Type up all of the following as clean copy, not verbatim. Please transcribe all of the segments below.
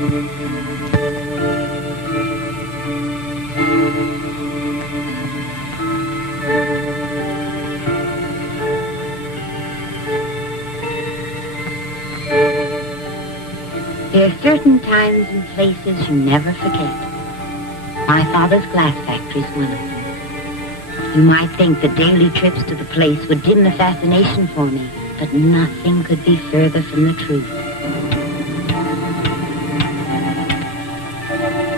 There are certain times and places you never forget. My father's glass factory is one of them. You might think that daily trips to the place would dim the fascination for me, but nothing could be further from the truth.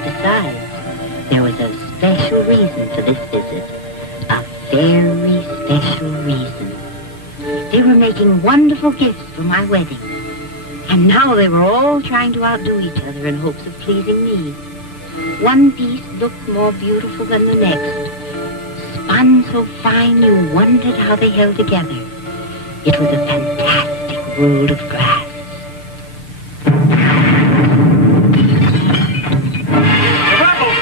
Besides, there was a special reason for this visit. A very special reason. They were making wonderful gifts for my wedding. And now they were all trying to outdo each other in hopes of pleasing me. One piece looked more beautiful than the next. Spun so fine you wondered how they held together. It was a fantastic world of glass.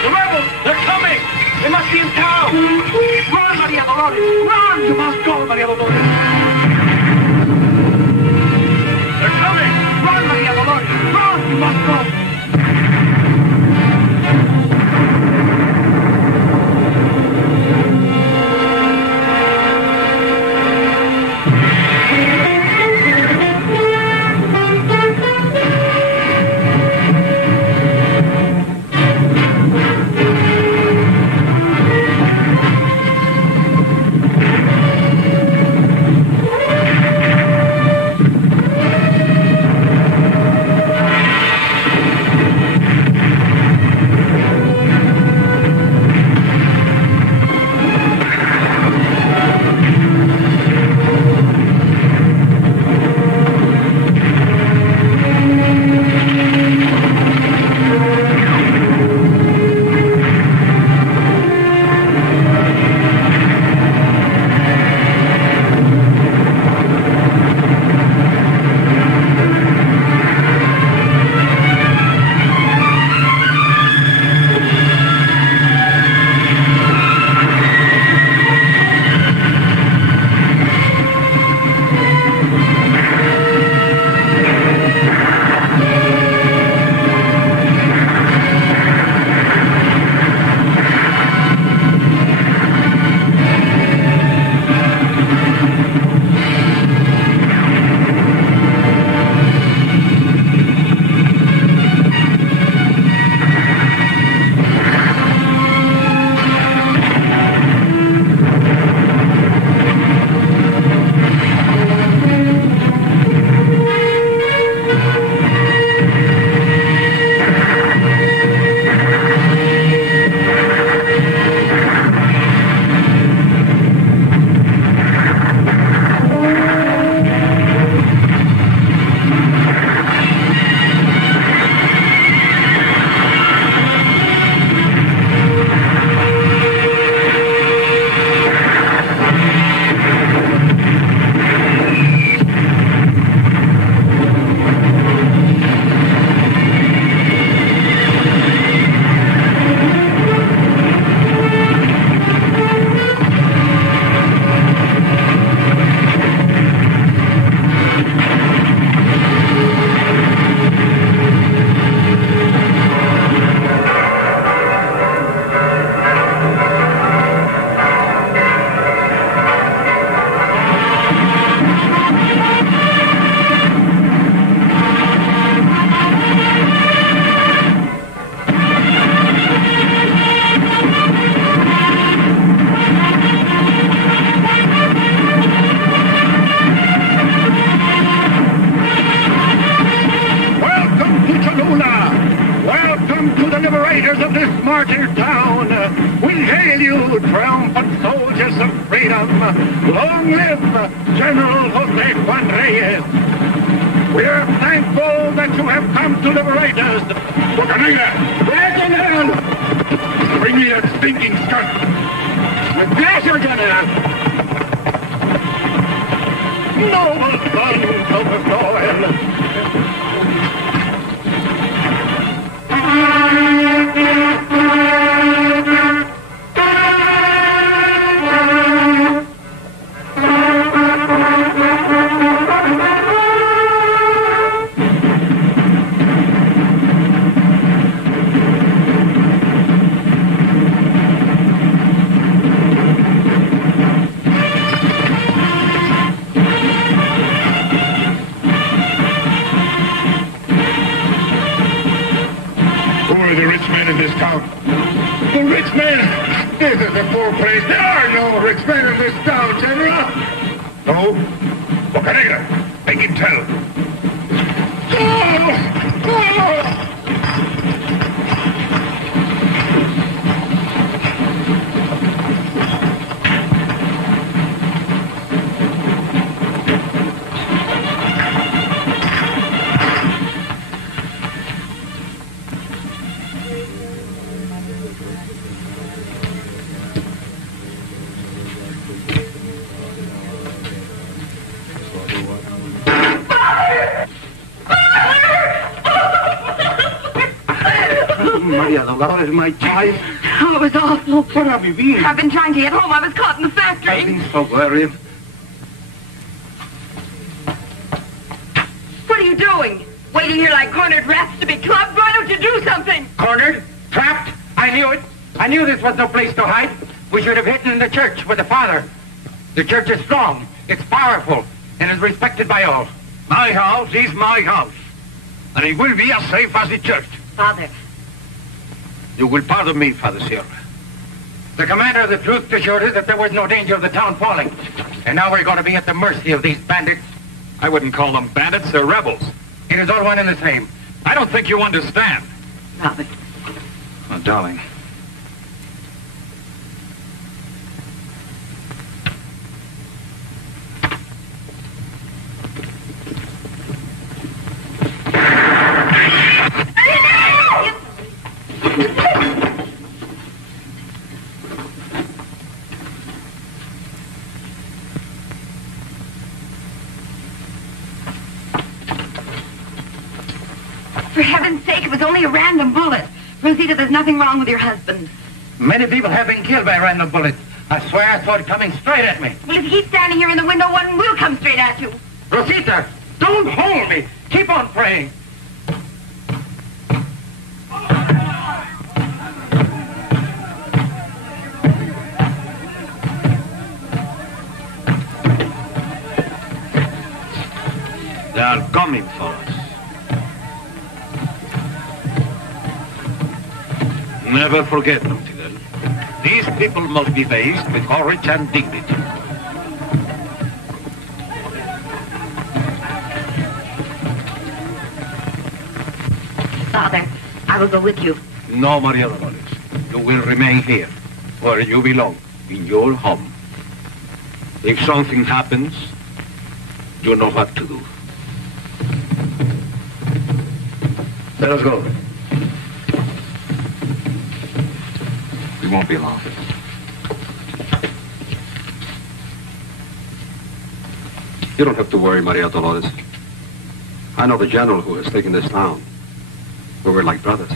The rebels! They're coming! They must be in town! Run, Maria Dolores! Run! You must go, Maria Dolores! Maria Dolores, run! You must go! triumphant soldiers of freedom. Long live General Jose Juan Reyes. We're thankful that you have come to liberate us. General! Bring me that stinking skunk. With pleasure, General. Noble sons of the soil. are the rich men in this town? The rich men? This is a poor place. There are no rich men in this town, General. No? Boca Negra, make him tell. Maria Dolores, my child. Oh, it was awful. Where have you been? I've been trying to get home. I was caught in the factory. I've been so worried. What are you doing? Waiting here like cornered rats to be clubbed? Why don't you do something? Cornered? Trapped? I knew it. I knew this was no place to hide. We should have hidden in the church with the Father. The church is strong, it's powerful, and is respected by all. My house is my house. And it will be as safe as the church. Father. You will pardon me, Father Sierra. The commander of the troops assured us that there was no danger of the town falling. And now we're going to be at the mercy of these bandits. I wouldn't call them bandits, they're rebels. It is all one and the same. I don't think you understand. Father. Oh, darling. For heaven's sake, it was only a random bullet. Rosita, there's nothing wrong with your husband. Many people have been killed by random bullets. I swear I saw it coming straight at me. Well, if you keep standing here in the window, one will come straight at you. Rosita, don't hold me. Keep on praying. They are coming for us. Never forget, Lieutenant. These people must be faced with courage and dignity. Father, I will go with you. No, Maria Dolores. You will remain here, where you belong, in your home. If something happens, you know what to do. Let us go. We won't be long. You don't have to worry, Maria Dolores. I know the general who has taken this town. We were like brothers.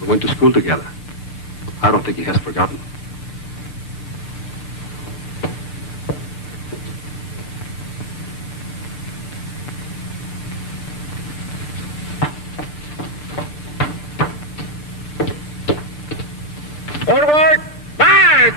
We went to school together. I don't think he has forgotten. Forward! March!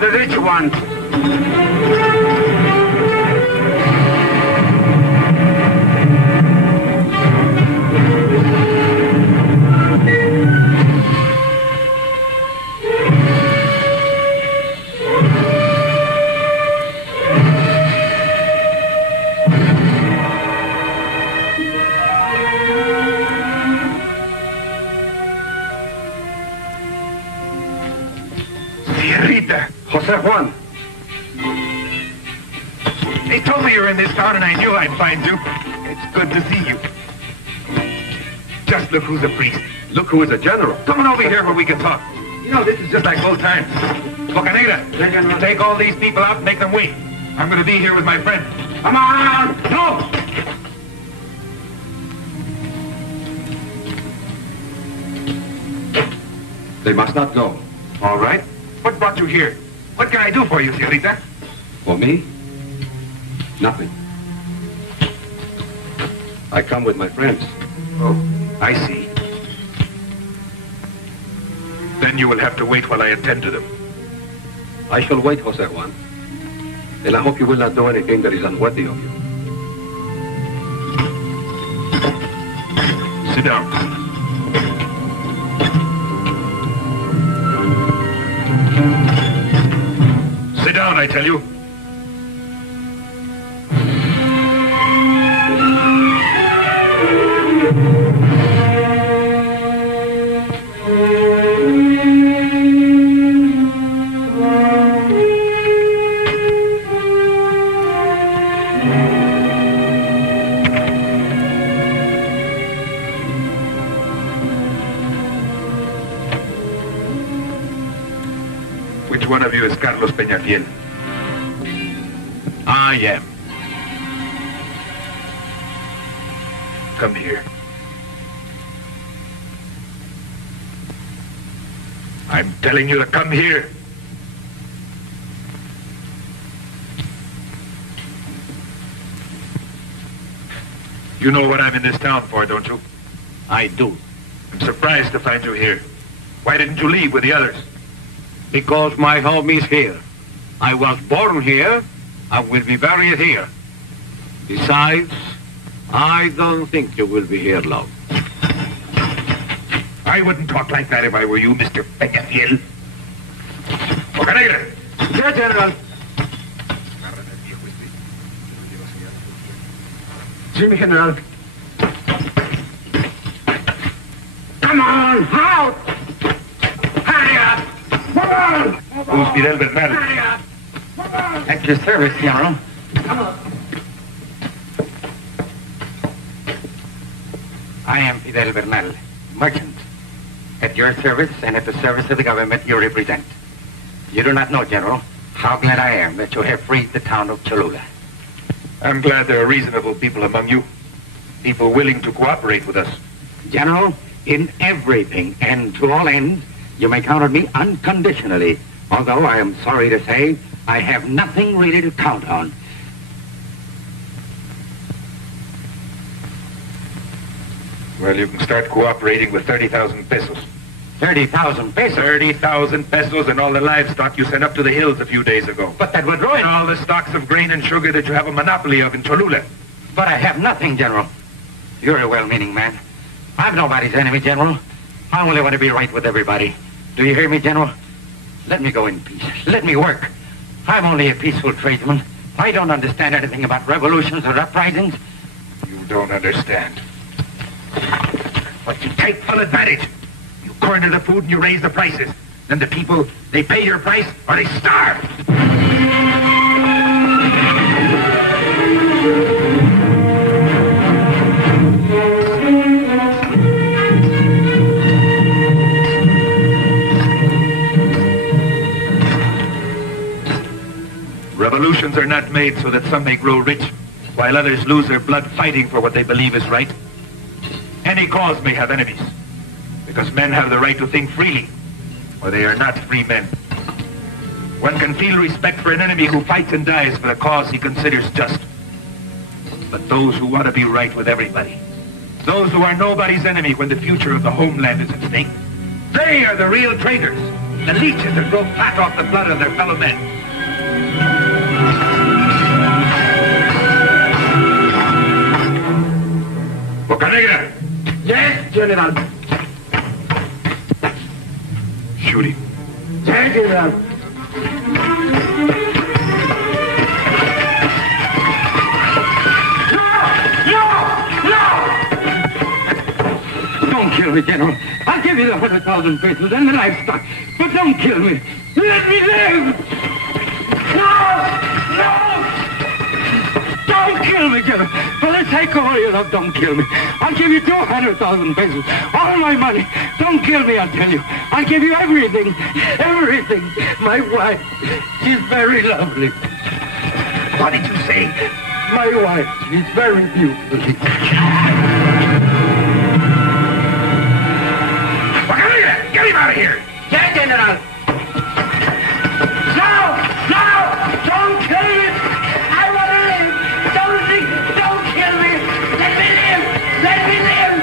The rich ones. Jose Juan. They told me you were in this town and I knew I'd find you. It's good to see you. Just look who's a priest. Look who is a general. Come on over here where we can talk. You know, this is just like old times. Boca Negra, you take all these people out and make them wait. I'm going to be here with my friend. Come on! No! They must not go. All right. What brought you here? What can I do for you, señorita? For me? Nothing. I come with my friends. Oh, I see. Then you will have to wait while I attend to them. I shall wait, Jose Juan. And I hope you will not do anything that is unworthy of you. Sit down. Sit down, I tell you. Which one of you is Carlos Peñafiel? I am. Come here. I'm telling you to come here. You know what I'm in this town for, don't you? I do. I'm surprised to find you here. Why didn't you leave with the others? Because my home is here. I was born here. I will be buried here. Besides, I don't think you will be here long. I wouldn't talk like that if I were you, Mr. Peñafiel. Boca Negra. Yes, General. Sí, mi general. Come on, out! Hurry up! Come on! Who's Fidel Bernal? Hurry up! At your service, General. I am Fidel Bernal, merchant. At your service and at the service of the government you represent. You do not know, General, how glad I am that you have freed the town of Cholula. I'm glad there are reasonable people among you. People willing to cooperate with us. General, in everything and to all ends, you may count on me unconditionally. Although I am sorry to say, I have nothing really to count on. Well, you can start cooperating with 30,000 pesos. 30,000 pesos? 30,000 pesos and all the livestock you sent up to the hills a few days ago. But that would ruin all the stocks of grain and sugar that you have a monopoly of in Cholula. But I have nothing, General. You're a well-meaning man. I'm nobody's enemy, General. I only want to be right with everybody. Do you hear me, General? Let me go in peace. Let me work. I'm only a peaceful tradesman. I don't understand anything about revolutions or uprisings. You don't understand. But you take full advantage. You corner the food and you raise the prices. Then the people, they pay your price or they starve. Revolutions are not made so that some may grow rich, while others lose their blood fighting for what they believe is right. Any cause may have enemies, because men have the right to think freely, or they are not free men. One can feel respect for an enemy who fights and dies for a cause he considers just. But those who want to be right with everybody, those who are nobody's enemy when the future of the homeland is at stake, they are the real traitors, the leeches that grow fat off the blood of their fellow men. Boca Negra! Yes, General. Shoot him. Yes, General. No! Don't kill me, General. I'll give you the 100,000 pesos and the livestock. But don't kill me. Let me live! No! Don't kill me, General. For the sake of all your love, don't kill me. I'll give you 200,000 pesos. All my money. Don't kill me, I'll tell you. I'll give you everything. Everything. My wife. She's very lovely. What did you say? My wife. She's very beautiful. Get him out of here! Yeah, General. No! No! Don't kill me! I want to live! Don't kill me! Let me live! Let me live!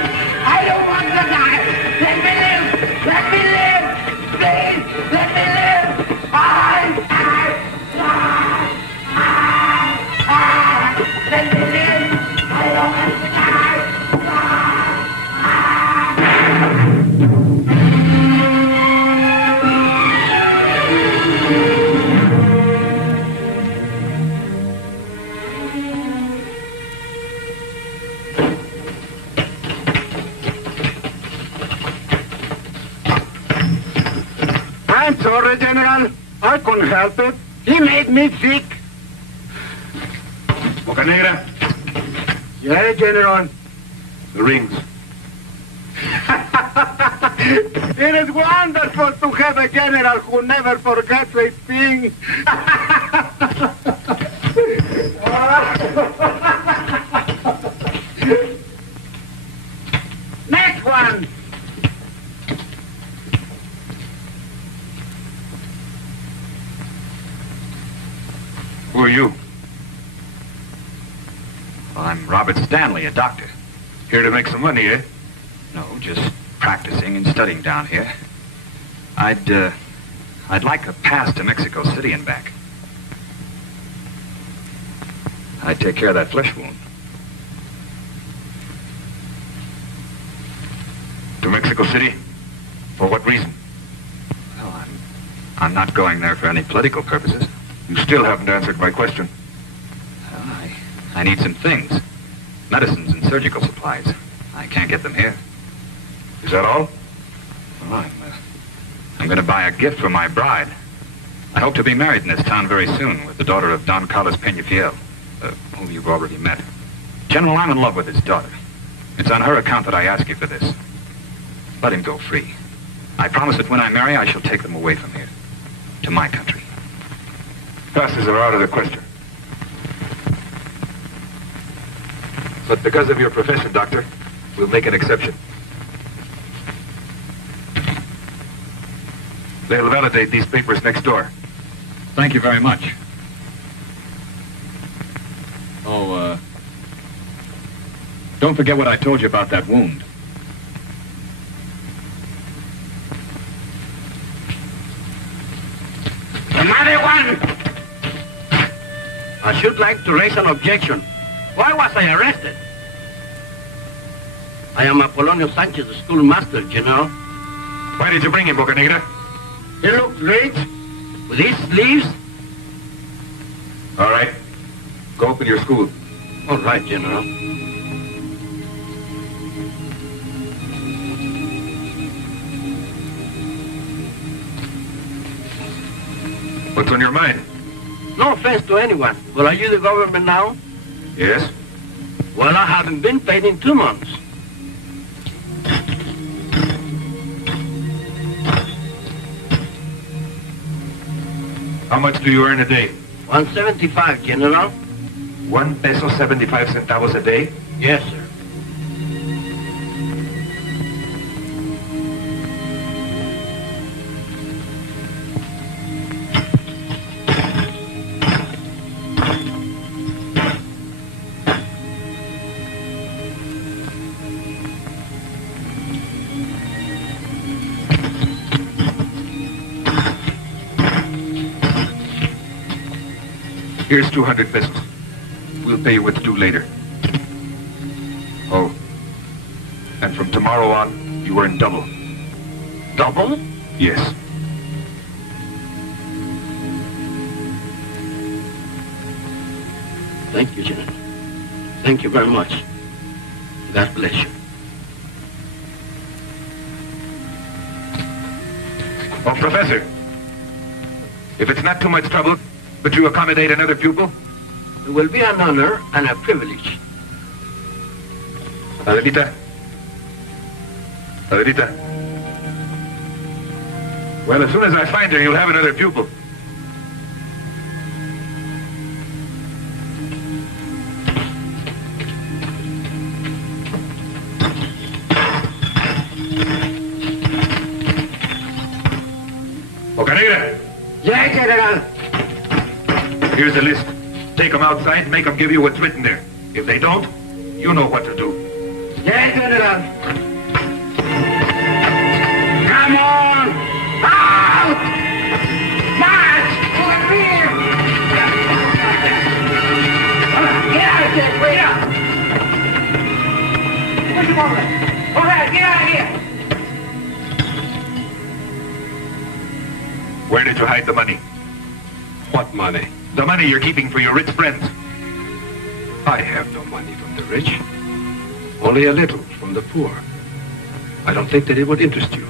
I don't want to die! Let me live! Let me live! Please! Let me live! Let me live! I don't want to die! I'm sorry, General. I couldn't help it. He made me sick. Boca Negra, Yeah, General. the rings. It is wonderful to have a general who never forgets a thing. Next one. Who are you? Well, I'm Robert Stanley, a doctor. Here to make some money, eh? No, just practicing and studying down here. I'd like a pass to Mexico City and back. I'd take care of that flesh wound. To Mexico City? For what reason? Well, I'm not going there for any political purposes. You still haven't answered my question. Well, I need some things. Medicines and surgical supplies. I can't get them here. Is that all? Well, I'm going to buy a gift for my bride. I hope to be married in this town very soon with the daughter of Don Carlos Peñafiel, whom you've already met. General, I'm in love with his daughter. It's on her account that I ask you for this. Let him go free. I promise that when I marry, I shall take them away from here. To my country. Passes are out of the question. But because of your profession, Doctor, we'll make an exception. They'll validate these papers next door. Thank you very much. Oh, don't forget what I told you about that wound. Another one. I should like to raise an objection. Why was I arrested? I am Apolonio Sanchez, the schoolmaster, General. Why did you bring him, Boca Negra? He looked great. With his sleeves. All right. Go open your school. All right, General. What's on your mind? No offense to anyone, but are you the government now? Yes? Well, I haven't been paid in 2 months. How much do you earn a day? 175, General. 1 peso 75 centavos a day? Yes, sir. Here's 200 pesos. We'll pay you what's due later. Oh. And from tomorrow on, you earn double. Double? Yes. Thank you, General. Thank you very much. God bless you. Oh, Professor. If it's not too much trouble, could you accommodate another pupil? It will be an honor and a privilege. Adelita. Adelita. Well, as soon as I find her, you'll have another pupil. Here's a list. Take them outside and make them give you what's written there. If they don't, you know what to do. Yeah, General. Come on! Out! March! Over here! Get out of here! Wait up! Push him over there. Go ahead, get out of here! Where did you hide the money? What money? The money you're keeping for your rich friends. I have no money from the rich. Only a little from the poor. I don't think that it would interest you.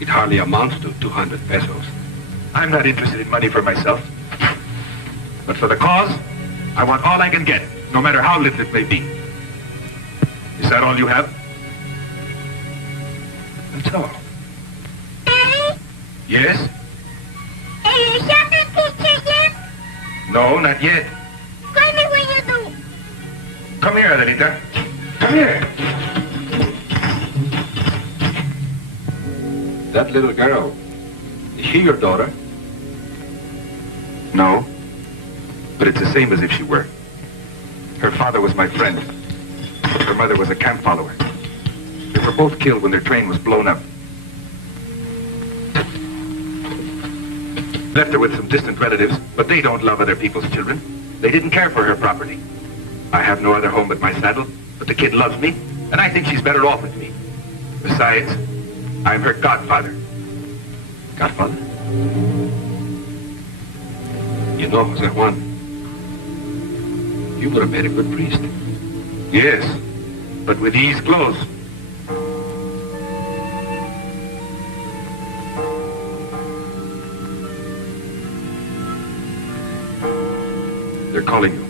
It hardly amounts to 200 pesos. I'm not interested in money for myself. But for the cause, I want all I can get, no matter how little it may be. Is that all you have? That's all. Daddy? Yes? Are you shopping pictures yet? No, not yet. Call me when you do. Come here, Adelita. Come here. That little girl, is she your daughter? No. But it's the same as if she were. Her father was my friend. Her mother was a camp follower. They were both killed when their train was blown up. Left her with some distant relatives, but they don't love other people's children. They didn't care for her property. I have no other home but my saddle, but the kid loves me, and I think she's better off with me. Besides, I'm her godfather. Godfather? You know, Jose Juan, you would have made a good priest. Yes, but with these clothes. They're calling you.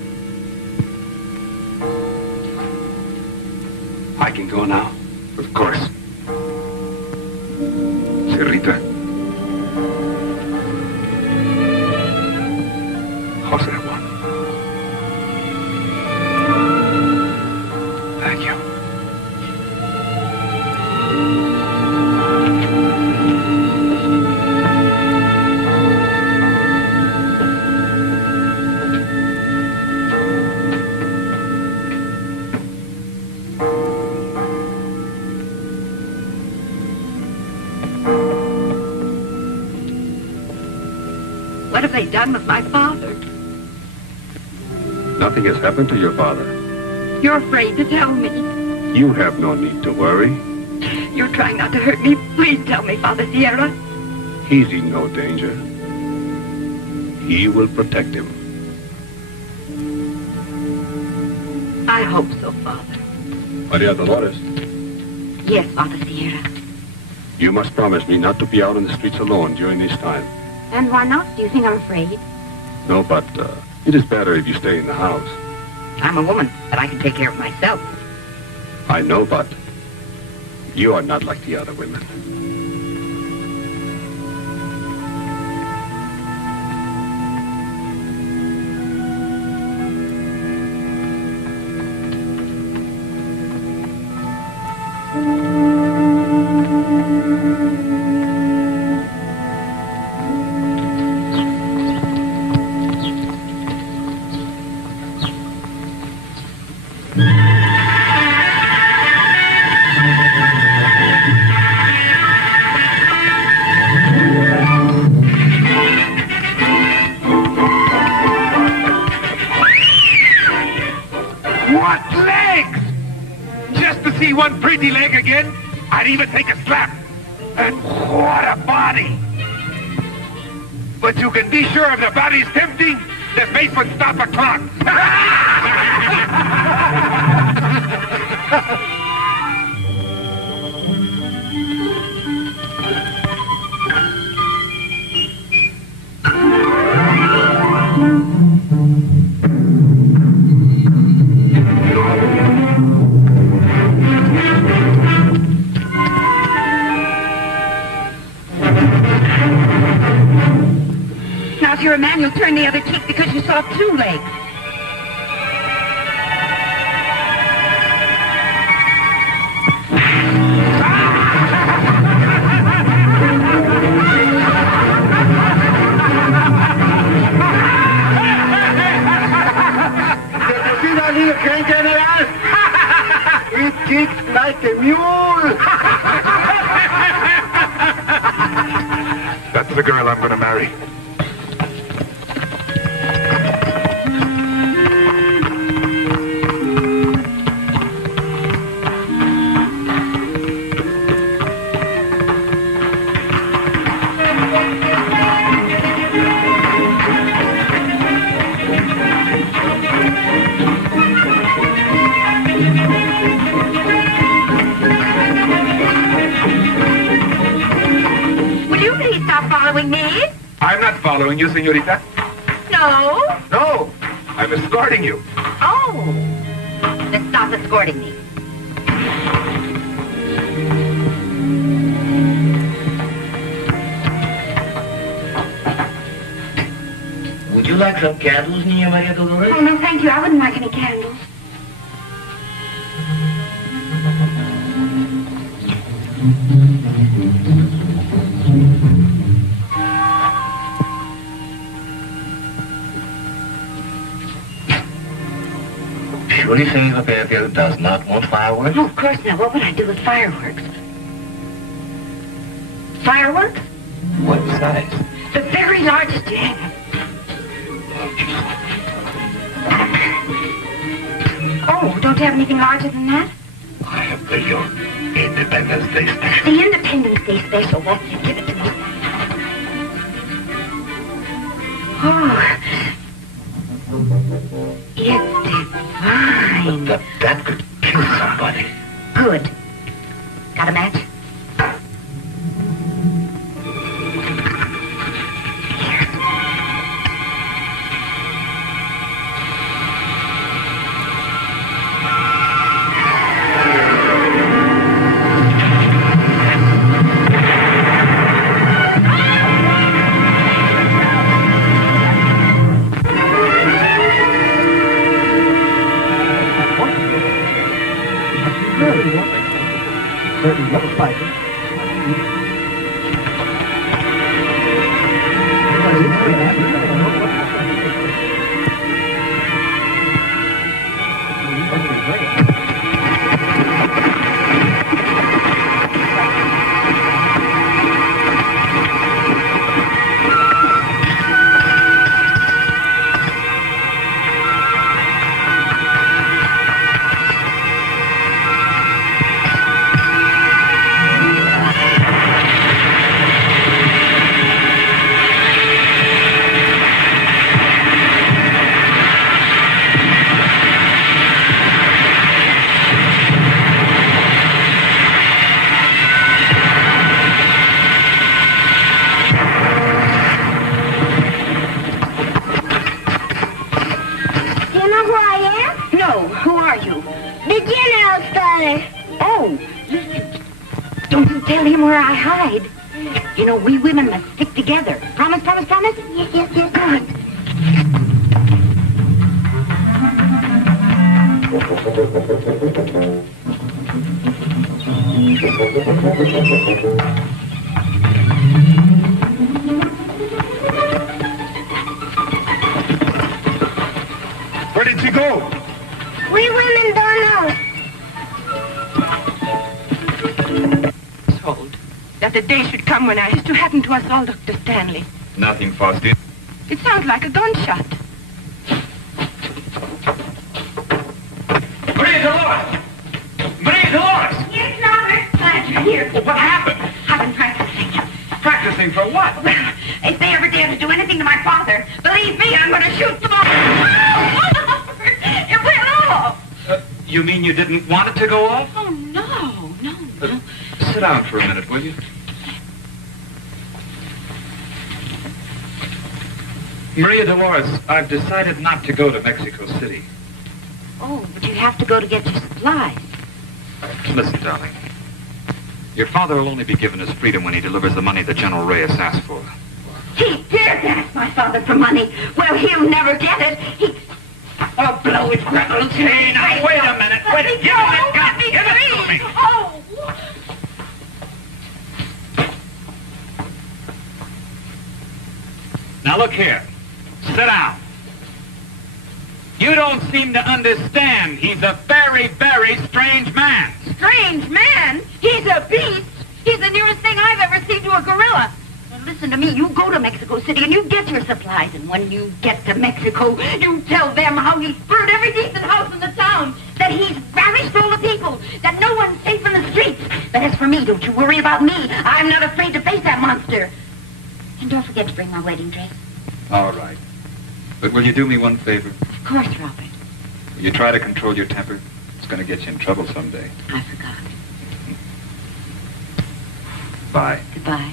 I can go now? Of course. Señorita. Jose Juan. Thank you. What have they done with my father? Nothing has happened to your father. You're afraid to tell me. You have no need to worry. You're trying not to hurt me. Please tell me, Father Sierra. He's in no danger. He will protect him. I hope so, Father. Maria Dolores, Yes, Father Sierra. you must promise me not to be out on the streets alone during this time. And why not? Do you think I'm afraid? No, but it is better if you stay in the house. I'm a woman, but I can take care of myself. I know, but you are not like the other women. What legs? Just to see one pretty leg again, I'd even take a slap. And what a body! But you can be sure if the body's tempting, the face would stop a clock. Now, if you're a man, you'll turn the other cheek because you saw two legs. little can, General. It kicks like a mule. That's the girl I'm going to marry. Following me? I'm not following you, señorita. No. No, I'm escorting you. Oh. Then stop escorting me. Would you like some candles, Niña Maria Dolores? Oh, no, thank you. I wouldn't like any candles. Surely Senora Fairfield does not want fireworks? Oh, of course not. What would I do with fireworks? Fireworks? What size? The very largest you have. Oh, don't you have anything larger than that? I have the Independence Day special. The Independence Day special. That's it. Give it to me. Oh. It's divine. That could kill somebody. Good. Got a match? We women must stick together. Promise, promise, promise? Yes, yes, yes. Good. Where did she go? We women don't know. That the day should come when I used to happen to us all, Dr. Stanley. Nothing, Faustina. It sounds like a gunshot. Maria Dolores! Maria Dolores! Yes, Robert. Glad you're here. Well, what happened? I've been practicing. Practicing for what? Well, if they ever dare to do anything to my father, believe me, I'm going to shoot them all. It went off. You mean you didn't want it to go off? Oh, no. Sit down for a minute, will you? Maria Dolores, I've decided not to go to Mexico City. Oh, but you have to go to get your supplies. Listen, darling. Your father will only be given his freedom when he delivers the money that General Reyes asked for. He dared to ask my father for money. Well, he'll never get it. I'll blow his knuckles. Hey, now, wait a minute. Wait. Give him that gun. Give it to me. Oh. Now, look here. Sit down. You don't seem to understand. He's a very, very strange man. Strange man? He's a beast. He's the nearest thing I've ever seen to a gorilla. Now listen to me. You go to Mexico City and you get your supplies. And when you get to Mexico, you tell them how he's burned every decent house in the town. That he's ravished all the people. That no one's safe in the streets. But as for me, don't you worry about me. I'm not afraid to face that monster. And don't forget to bring my wedding dress. All right. But will you do me one favor? Of course, Robert. Will you try to control your temper? It's going to get you in trouble someday. I forgot. Bye. Goodbye.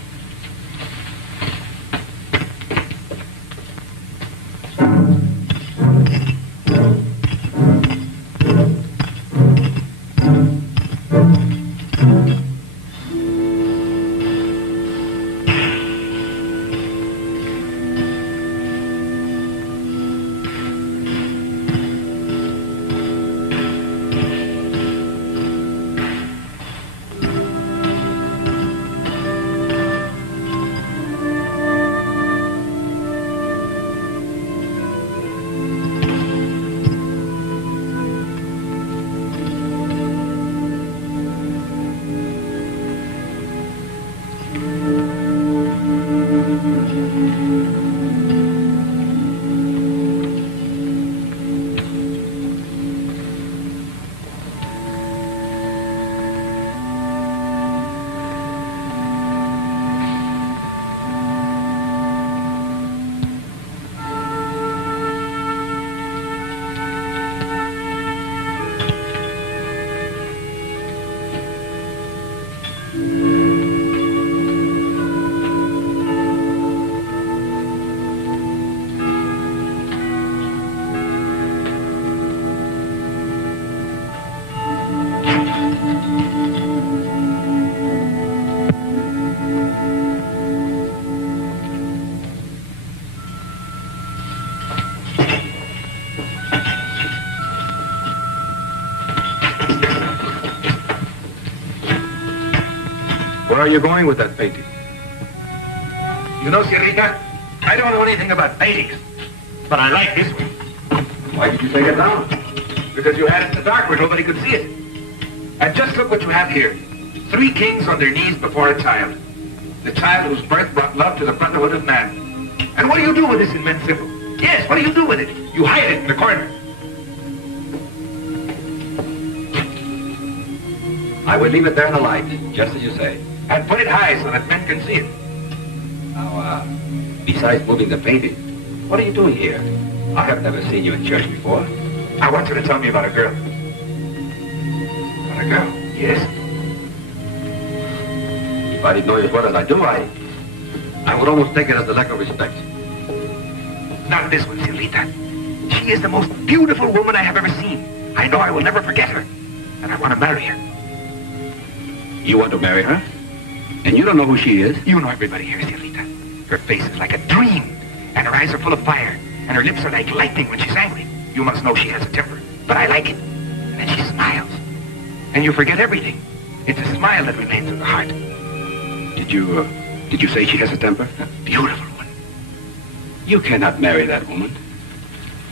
Where are you going with that painting? You know, Sierrita, I don't know anything about paintings, but I like this one. Why did you take it down? Because you had it in the dark where nobody could see it. And just look what you have here. 3 kings on their knees before a child. The child whose birth brought love to the brotherhood of man. And what do you do with this immense symbol? Yes, what do you do with it? You hide it in the corner. I will leave it there in the light, just as you say. And put it high so that men can see it. Now, besides moving the painting, what are you doing here? I have never seen you in church before. I want you to tell me about a girl. About a girl? Yes? If I didn't know you as well as I do, I would almost take it as a lack of respect. Not this one, Sierrita. She is the most beautiful woman I have ever seen. I know I will never forget her. And I want to marry her. You want to marry her? And you don't know who she is? You know everybody here, Sierrita. Her face is like a dream. And her eyes are full of fire. And her lips are like lightning when she's angry. You must know she has a temper. But I like it. And then she smiles. And you forget everything. It's a smile that remains in the heart. Did you say she has a temper? A beautiful one. You cannot marry that woman.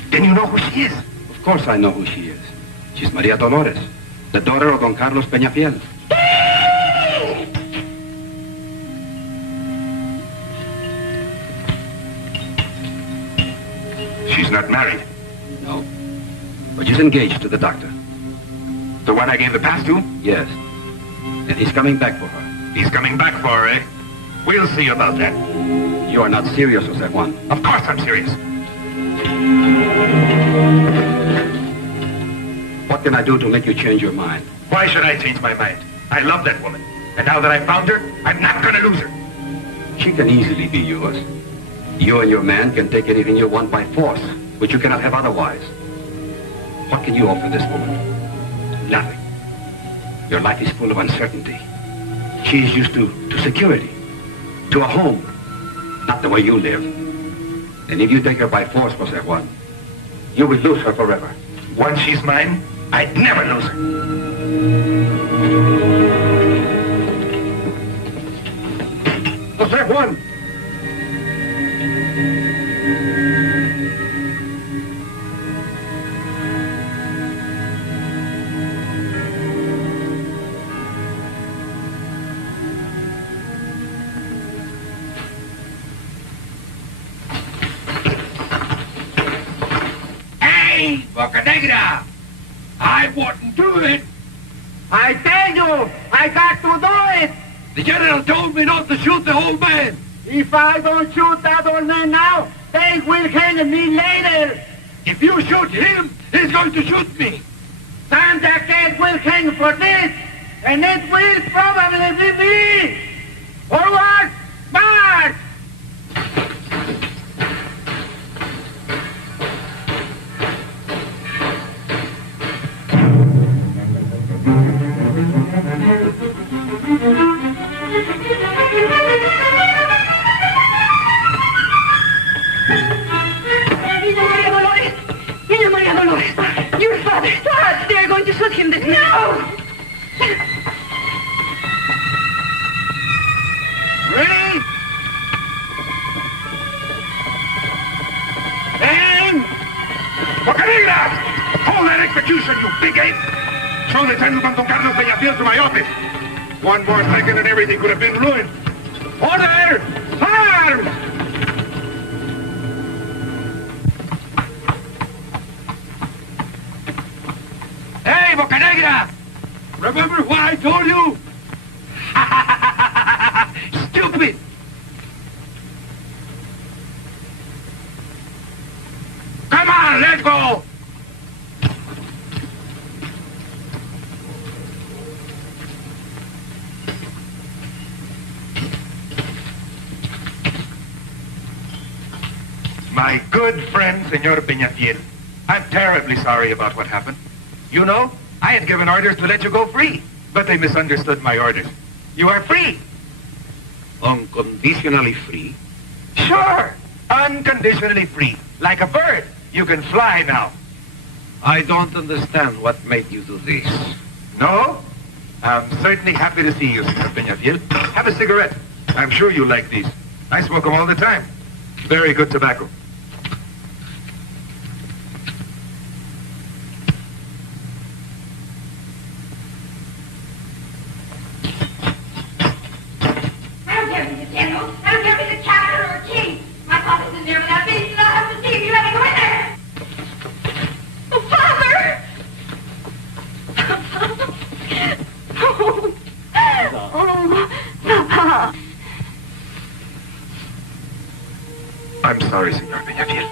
Then you know who she is. Of course I know who she is. She's Maria Dolores, the daughter of Don Carlos Peñafiel. She's not married. No. But she's engaged to the doctor. The one I gave the pass to? Yes. And he's coming back for her. He's coming back for her, eh? We'll see about that. You are not serious, Jose Juan. Of course I'm serious. What can I do to make you change your mind? Why should I change my mind? I love that woman. And now that I found her, I'm not going to lose her. She can easily be yours. You and your man can take anything you want by force, which you cannot have otherwise. What can you offer this woman? Nothing. Your life is full of uncertainty. She is used to security, to a home, not the way you live. And if you take her by force, Jose Juan, you will lose her forever. Once she's mine, I'd never lose her. Jose Juan! Bocanegra! I wouldn't do it! I tell you, I got to do it! The general told me not to shoot the old man! If I don't shoot that old man now, they will hang me later! If you shoot him, he's going to shoot me! Santa Claus will hang for this, and it will probably be me! Forward, march! Maria Dolores, your father thought they're going to shoot him this minute. No! Ready? And... Bocanegra! Hold that execution, you big ape! Show Lieutenant Don Carlos Peñafiel to my office. One more second and everything could have been ruined. Order! Fire! Hey, Bocanegra! Remember what I told you? Stupid! Come on, let's go! My good friend, Senor Peñafiel, I'm terribly sorry about what happened. You know, I had given orders to let you go free, but they misunderstood my orders. You are free. Unconditionally free? Sure, unconditionally free. Like a bird. You can fly now. I don't understand what made you do this. No? I'm certainly happy to see you, Senor Peñafiel. Have a cigarette. I'm sure you like these. I smoke them all the time. Very good tobacco. I'm sorry, Senor Peñafiel.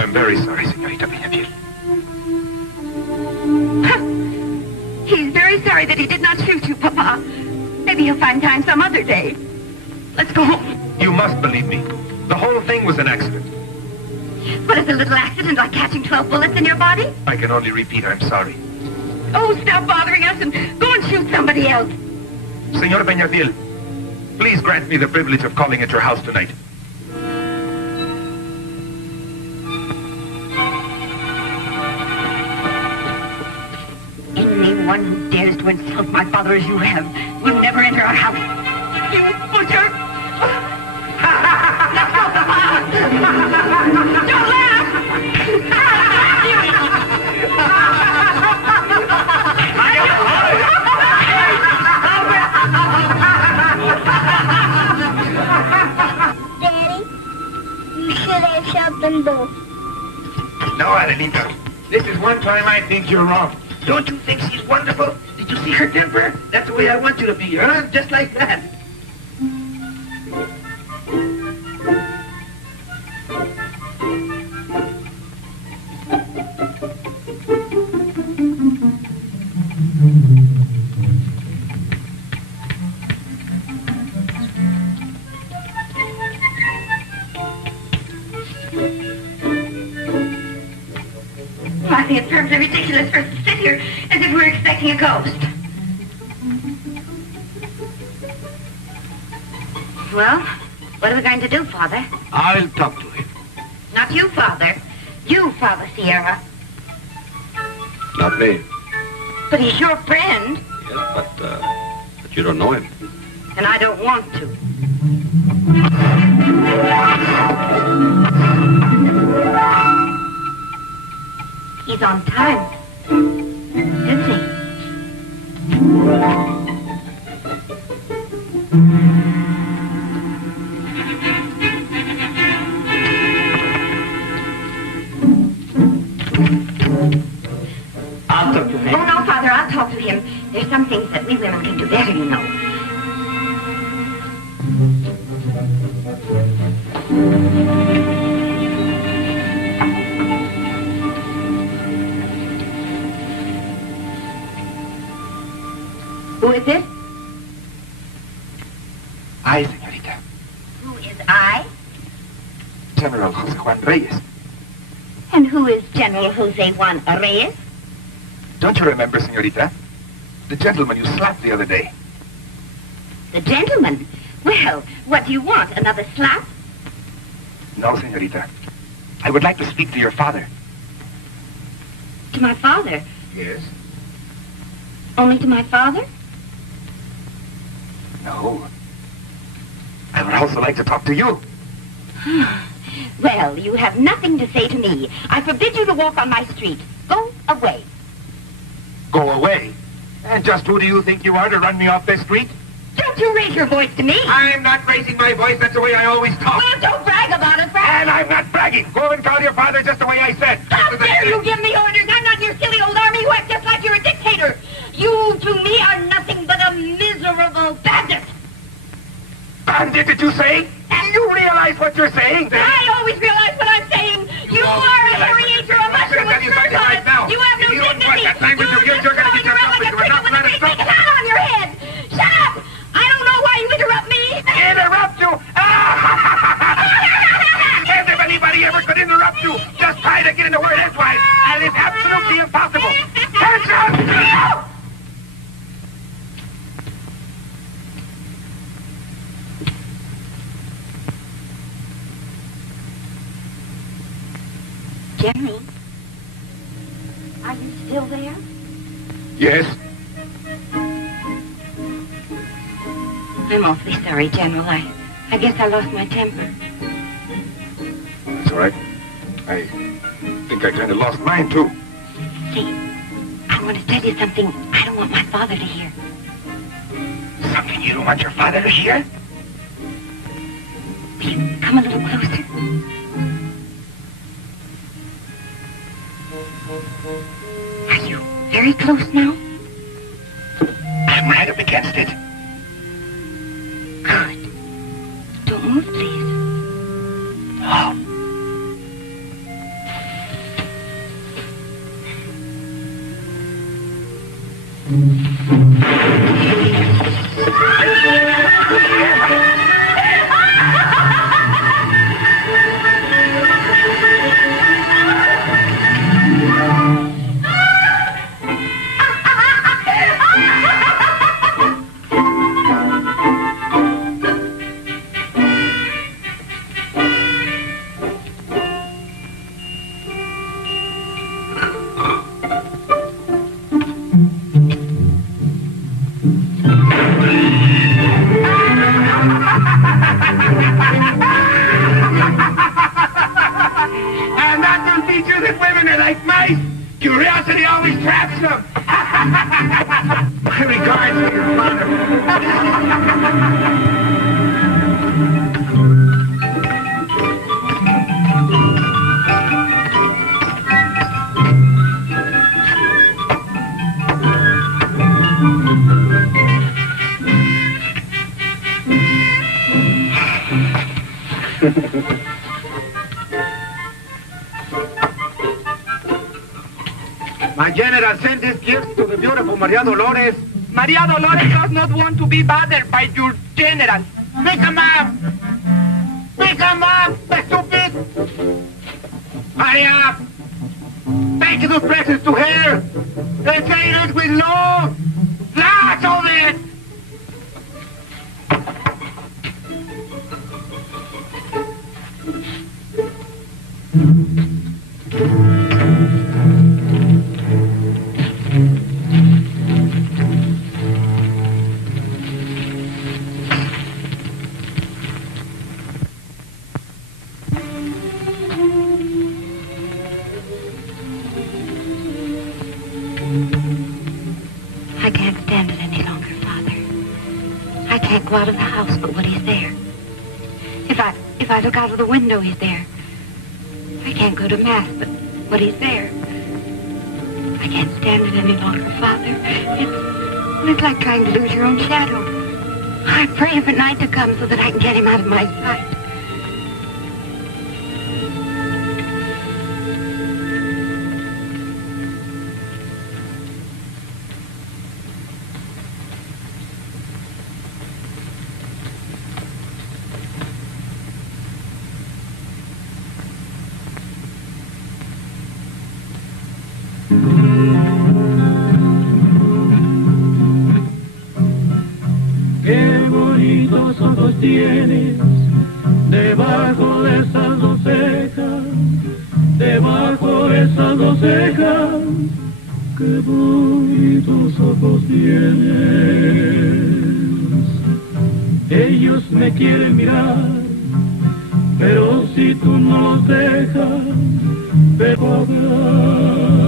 I'm very sorry, Senorita Peñafiel. He's very sorry that he did not shoot you, Papa. Maybe he'll find time some other day. Let's go home. You must believe me. The whole thing was an accident. But is a little accident like catching 12 bullets in your body? I can only repeat, I'm sorry. Oh, stop bothering us and go and shoot somebody else. Senor Peñafiel, please grant me the privilege of calling at your house tonight. Anyone who dares to insult my father as you have will never enter our house. You butcher! Let's go, Papa! Don't laugh! Daddy, you should have shot them both. No, Adelita. This is one time I think you're wrong. Don't you think she's wonderful? Did you see her temper? That's the way I want you to be, huh? Just like that. I think it's perfectly ridiculous for us to sit here as if we were expecting a ghost. Well, what are we going to do, Father? I'll talk to him. Not you, Father. You, Father Sierra. Not me. But he's your friend, Yes, but you don't know him. and I don't want to. He's on time, isn't he? I'll talk to him. Oh, no, Father, I'll talk to him. There's some things that we women can do better, you know. Who is it? I, señorita. Who is I? General Jose Juan Reyes. And who is General Jose Juan Reyes? Don't you remember, señorita? The gentleman you slapped the other day. The gentleman? Well, what do you want? Another slap? No, señorita. I would like to speak to your father. To my father? Yes? Only to my father? No. I would also like to talk to you. Well, you have nothing to say to me. I forbid you to walk on my street. Go away. Go away? And just who do you think you are to run me off this street? Don't you raise your voice to me. I'm not raising my voice. That's the way I always talk. Well, don't brag about it, And I'm not bragging. Go and call your father just the way I said. How dare you give me orders? I'm not your silly old army who acts just like you're a dictator. You, to me, are nothing but a miserable bandit. Bandit, did you say? Do you realize what you're saying? Then? I always realize what I'm saying. You are a creator, a mushroom with skirts on it. Now. You have no If you don't dignity. watch that language, you're going to get yourself like a into enough cricket with a of big hat on your head. Shut up. I don't know why you interrupt me. Interrupt you? If anybody ever could interrupt you, just try to get in the word edgewise, and it's absolutely impossible. Attention! General, are you still there? Yes? I'm awfully sorry, General. I guess I lost my temper. That's all right. I think I kind of lost mine, too. See, I want to tell you something I don't want my father to hear. Something you don't want your father to hear? Will you come a little closer? Are you very close now? I'm right up against it. Good. Don't move, please. Oh. And that will teach you that women are like mice. Curiosity always traps them. My regards to your My general sent this gift to the beautiful Maria Dolores. Maria Dolores does not want to be bothered by your general. Pick him up! Pick him up, stupid! Hurry up! Take those presents to her! They say it with love! Lots of it! I can't stand it any longer, Father. I can't go out of the house but what he's there. If I look out of the window, he's there. I can't go to Mass but what he's there. I can't stand it any longer, Father. It's like trying to lose your own shadow. I pray for night to come so that I can get him out of my sight. Qué bonitos ojos tienes debajo de esas dos cejas, debajo de esas dos cejas. Qué bonitos ojos tienes. Ellos me quieren mirar, pero si tú no los dejas, te podrás.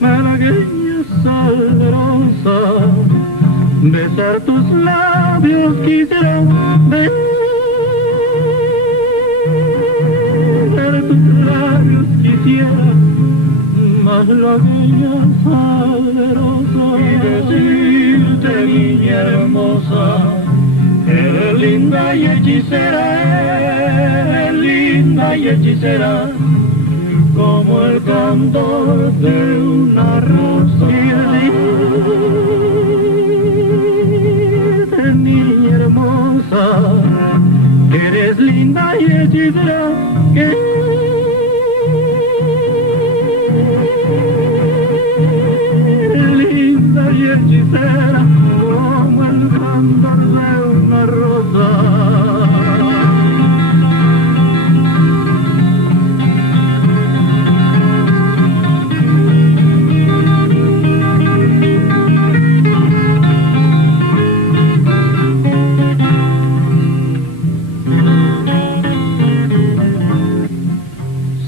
Malagueña salerosa, besar tus labios quisiera, besar tus labios quisiera, malagueña salerosa, y decirte, niña hermosa, eres linda y hechicera, eres linda y hechicera, como el candor de una rosa. Niña hermosa, eres linda y hechicera, linda y hechicera, como el candor de una rosa.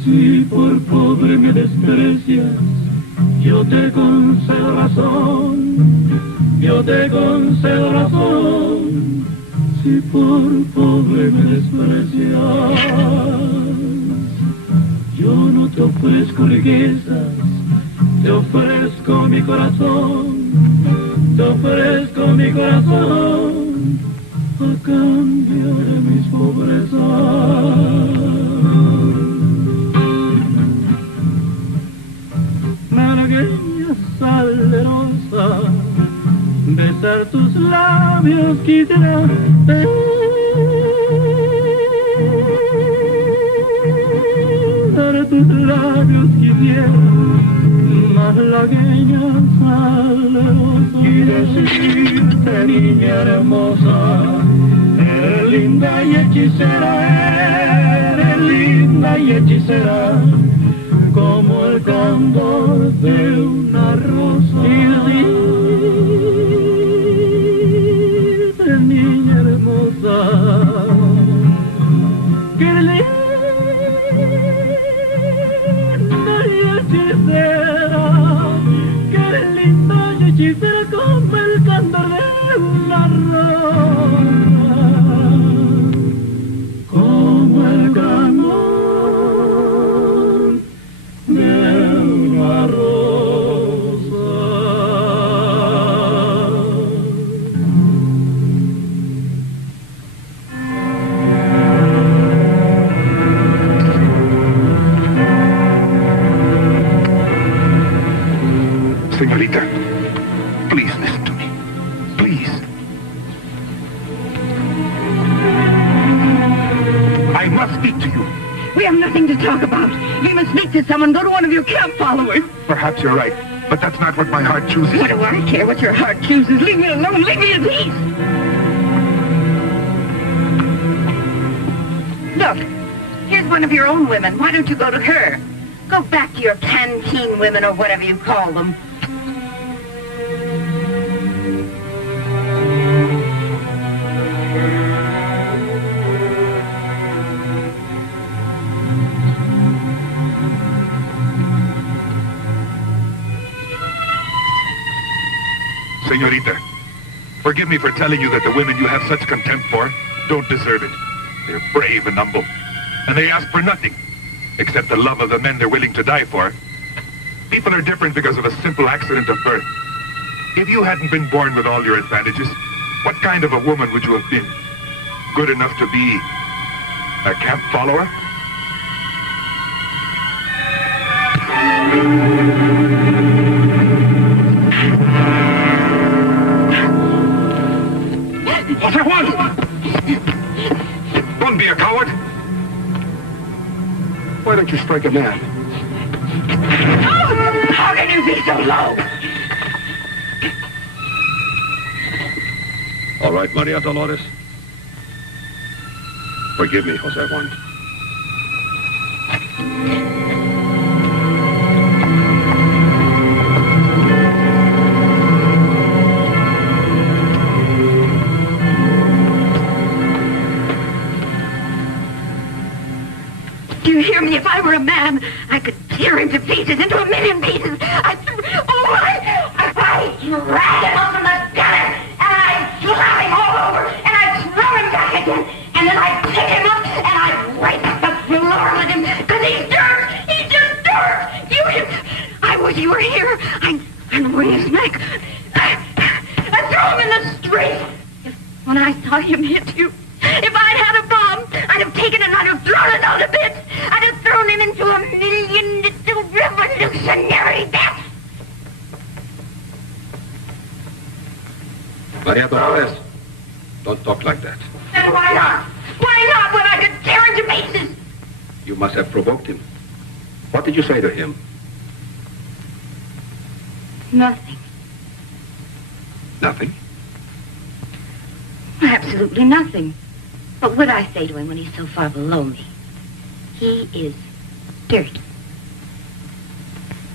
Si por pobre me desprecias, yo te concedo razón, yo te concedo razón. Si por pobre me desprecias, yo no te ofrezco riquezas, te ofrezco mi corazón, te ofrezco mi corazón, a cambio de mis pobrezas. Malagueña salerosa, besar tus labios quisiera, besar tus labios quisiera, malagueña salerosa, y decirte, niña hermosa, eres linda y hechicera, eres linda y hechicera, como el candor de una rosa. Y decirte, niña hermosa, que linda y hechicera, que linda y hechicera, como el candor de una rosa, como el candor de una rosa. Señorita, please listen to me. Please. I must speak to you. We have nothing to talk about. If you must speak to someone, go to one of your camp followers. Perhaps you're right, but that's not what my heart chooses. What do I care what your heart chooses? Leave me alone. Leave me in peace. Look, here's one of your own women. Why don't you go to her? Go back to your canteen women or whatever you call them. Señorita, forgive me for telling you that the women you have such contempt for don't deserve it. They're brave and humble, and they ask for nothing. except the love of the men they're willing to die for. People are different because of a simple accident of birth. If you hadn't been born with all your advantages, what kind of a woman would you have been? Good enough to be a camp follower? Jose Juan! Don't be a coward! Why don't you strike a man? How can you be so low? All right, Maria Dolores. Forgive me, Jose Juan. Do you hear me? If I were a man, I could tear him to pieces, into a million pieces. I drag him up from the gutter, and I slap him all over, and I throw him back again, and then I pick him up, and I wipe the floor with him, because he's dirt! He's just dirt! I wish you were here. I'd wring his neck. I'd throw him in the street. When I saw him hit you, if I'd had a bomb, I'd have taken it and I'd have thrown it all to bits. I'd have thrown him into a million little revolutionary deaths. Maria Dolores, don't talk like that. Then why not? Why not when I could tear him to pieces? You must have provoked him. What did you say to him? Nothing. Nothing? Absolutely nothing. What would I say to him when he's so far below me? He is dirt.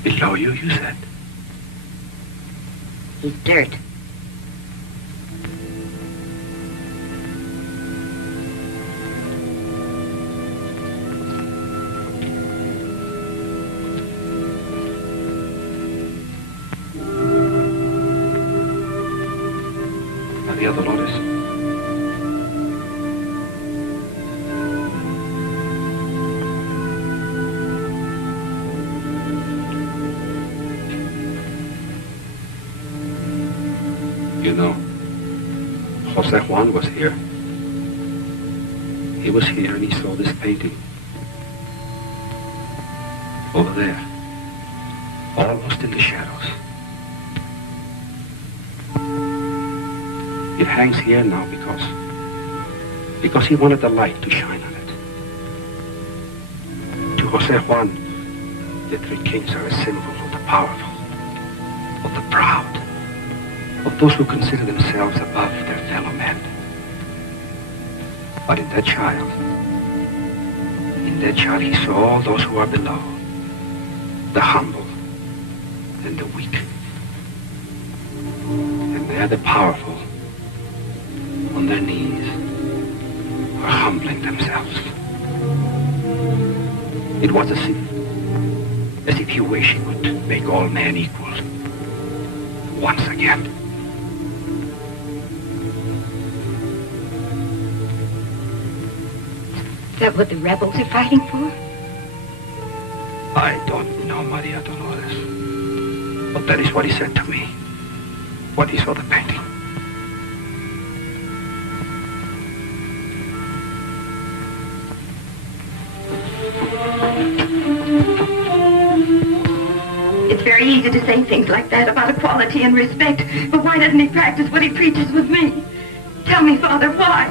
Below you, you said? He's dirt. Maria Dolores. You know, Jose Juan was here. He was here and he saw this painting. Over there. Almost in the shadows. It hangs here now because he wanted the light to shine on it. To Jose Juan, the three kings are a symbol of the powerful, of the proud, of those who consider themselves above their fellow men. But in that child, he saw all those who are below, the humble and the weak. And they're the powerful, on their knees, are humbling themselves. It was as if he wished he would make all men equal once again. Is that what the rebels are fighting for? I don't know, Maria Dolores. But that is what he said to me when he saw the painting. It's very easy to say things like that about equality and respect, but why doesn't he practice what he preaches with me? Tell me, Father, why?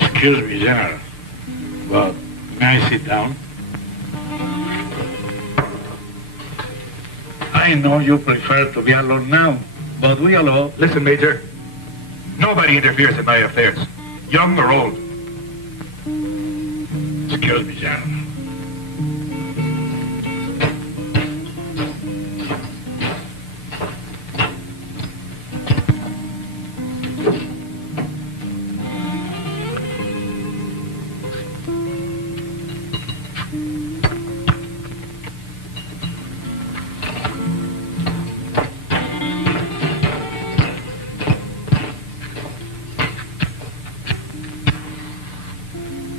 Excuse me, General, but may I sit down? I know you prefer to be alone now, but we alone... Listen, Major. Nobody interferes in my affairs, young or old. Excuse me, sir.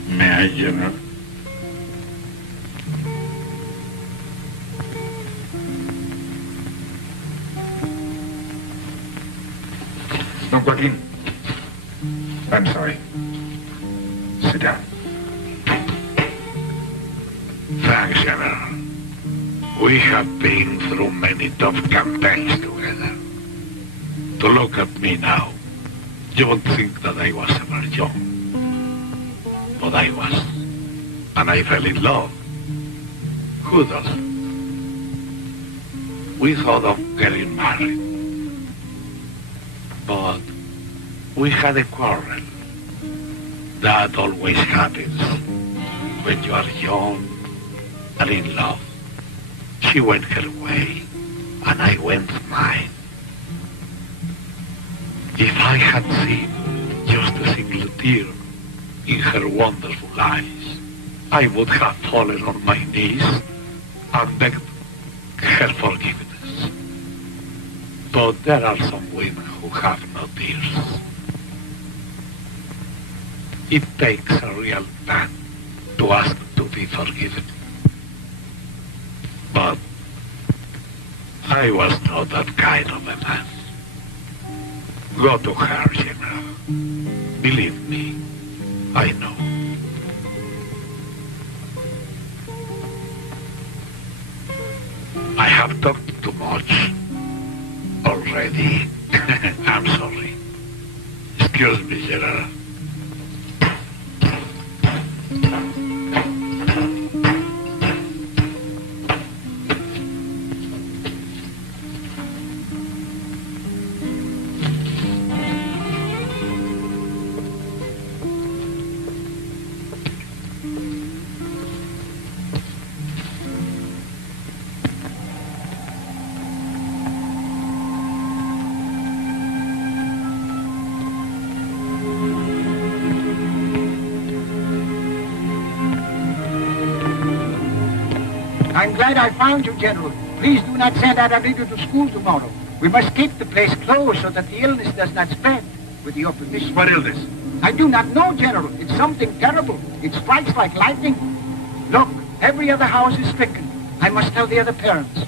May I, General? Don Joaquin. I'm sorry. Sit down. Thanks, General. We have been through many tough campaigns together. To look at me now, you would think that I was ever young. But I was. And I fell in love. Who doesn't? We thought of getting married. But we had a quarrel. That always happens when you are young and in love. She went her way, and I went mine. If I had seen just a single tear in her wonderful eyes, I would have fallen on my knees and begged her forgiveness. But there are some women who have no tears. It takes a real man to ask to be forgiven. But I was not that kind of a man. Go to her, General. Believe me, I know. I have talked too much already. I'm sorry. Excuse me, General. I'm glad I found you, General. Please do not send Adelita to school tomorrow. We must keep the place closed so that the illness does not spread. With your permission. What illness? I do not know, General. It's something terrible. It strikes like lightning. Look, every other house is stricken. I must tell the other parents.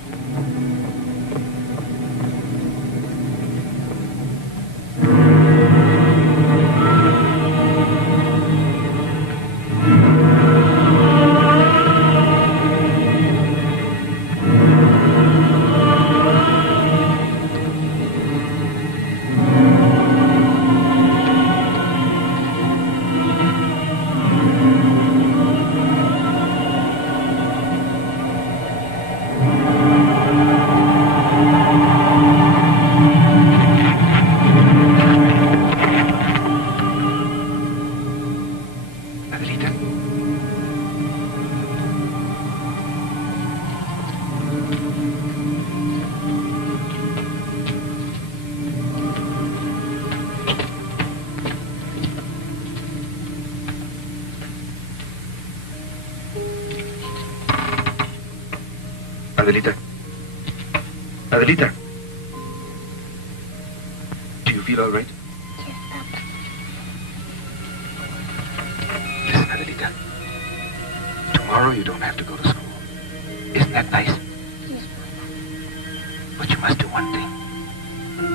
Adelita. Adelita. Do you feel all right? Yes, Papa. Listen, Adelita. Tomorrow you don't have to go to school. Isn't that nice? Yes, Papa. But you must do one thing.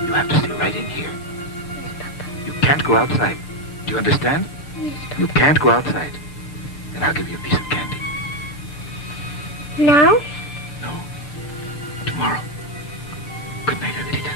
You have to stay right in here. Yes, Papa. You can't go outside. Do you understand? Yes, Papa. You can't go outside. Then I'll give you a piece of candy. Now? No. Tomorrow. Good night, Adelita.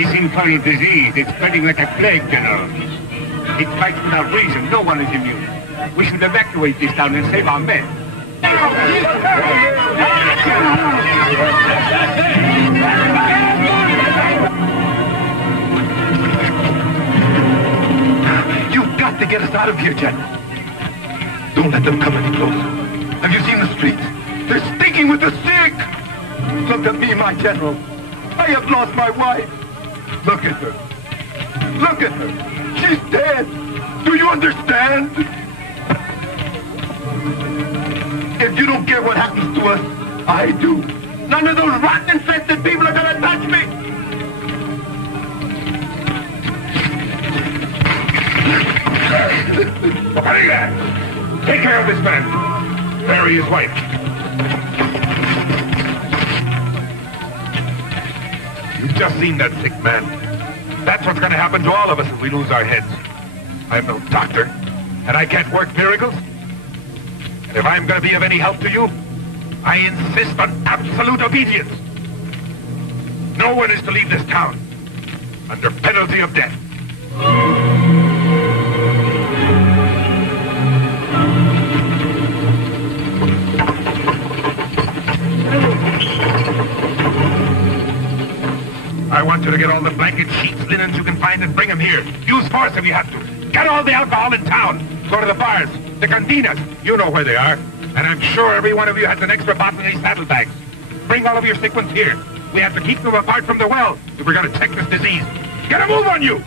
This infernal disease, it's spreading like a plague, General. It fights without reason. No one is immune. We should evacuate this town and save our men. You've got to get us out of here, General. Don't let them come any closer. Have you seen the streets? They're stinking with the sick. Look at me, my General. I have lost my wife. Look at her. Look at her. She's dead. Do you understand? If you don't care what happens to us, I do. None of those rotten, infested people are gonna touch me. Papariga! Take care of this man. Bury his wife. You've just seen that sick man. That's what's going to happen to all of us if we lose our heads. I'm no doctor, and I can't work miracles. And if I'm going to be of any help to you, I insist on absolute obedience. No one is to leave this town under penalty of death. I want you to get all the blankets, sheets, linens you can find and bring them here. Use force if you have to. Get all the alcohol in town. Go to the bars, the cantinas. You know where they are. And I'm sure every one of you has an extra bottle in these saddlebags. Bring all of your sick ones here. We have to keep them apart from the well if we're going to check this disease. Get a move on you!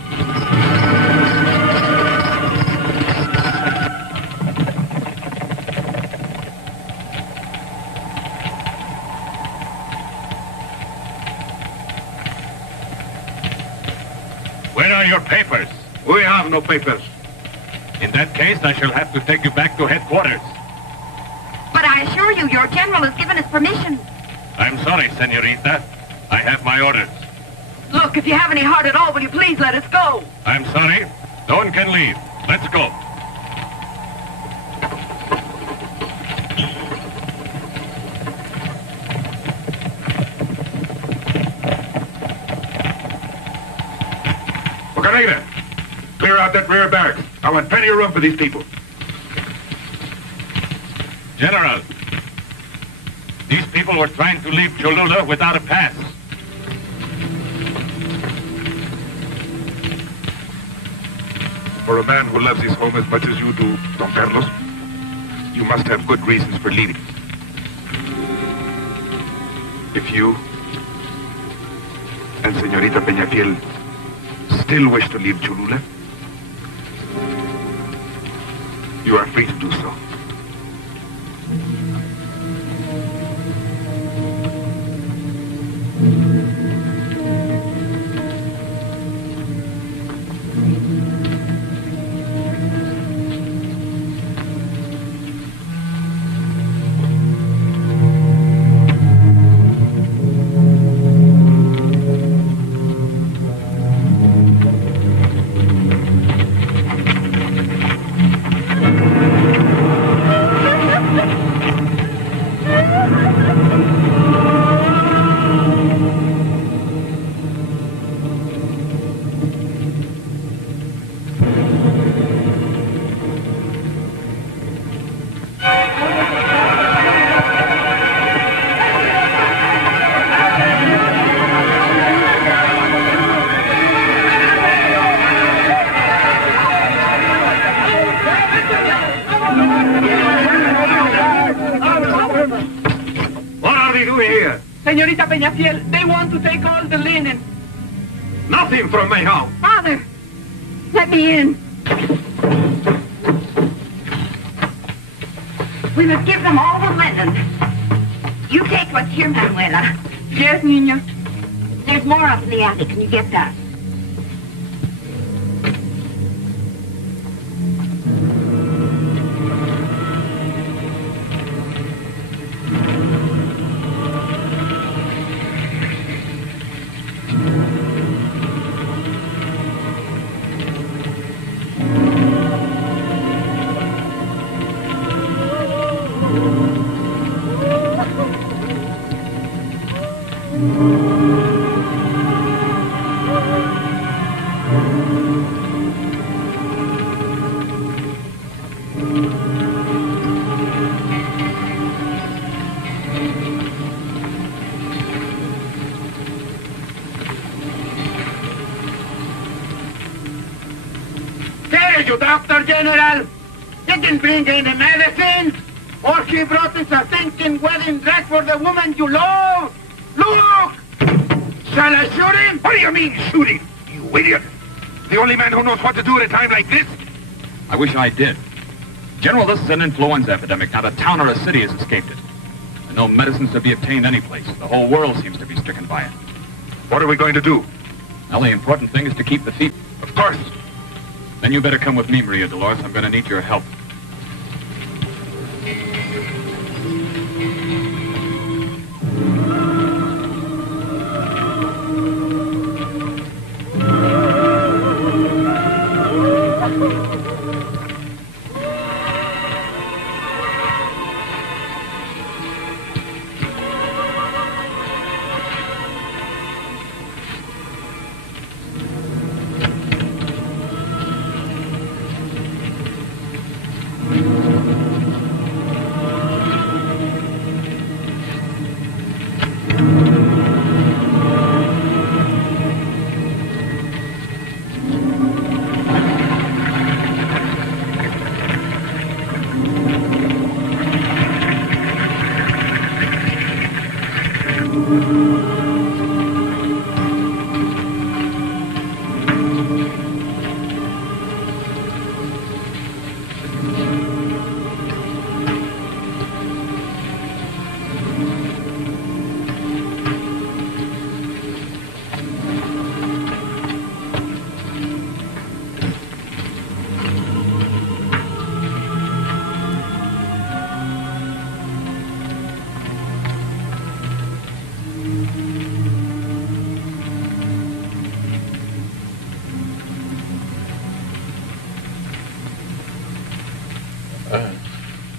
Where are your papers? We have no papers. In that case, I shall have to take you back to headquarters. But I assure you, your general has given us permission. I'm sorry, senorita. I have my orders. Look, if you have any heart at all, will you please let us go? I'm sorry. No one can leave. Let's go. Bucanera, clear out that rear barracks. I want plenty of room for these people. General, these people were trying to leave Cholula without a pass. For a man who loves his home as much as you do, Don Carlos, you must have good reasons for leaving. If you and Señorita Peñafiel still wish to leave Cholula, you are free to do so. Señorita Peñafiel, they want to take all the linen. Nothing from my house. Father, let me in. We must give them all the linen. You take what's here, Manuela. Yes, niña. There's more up in the attic. Can you get that? Where is your doctor, General? You didn't bring any medicine? All he brought is a stinking wedding dress for the woman you love. Look! Shall I shoot him? What do you mean, shooting? You idiot! The only man who knows what to do at a time like this? I wish I did. General, this is an influenza epidemic. Not a town or a city has escaped it. And no medicines to be obtained anyplace. The whole world seems to be stricken by it. What are we going to do? Well, the important thing is to keep the fever. Of course. Then you better come with me, Maria Dolores. I'm going to need your help.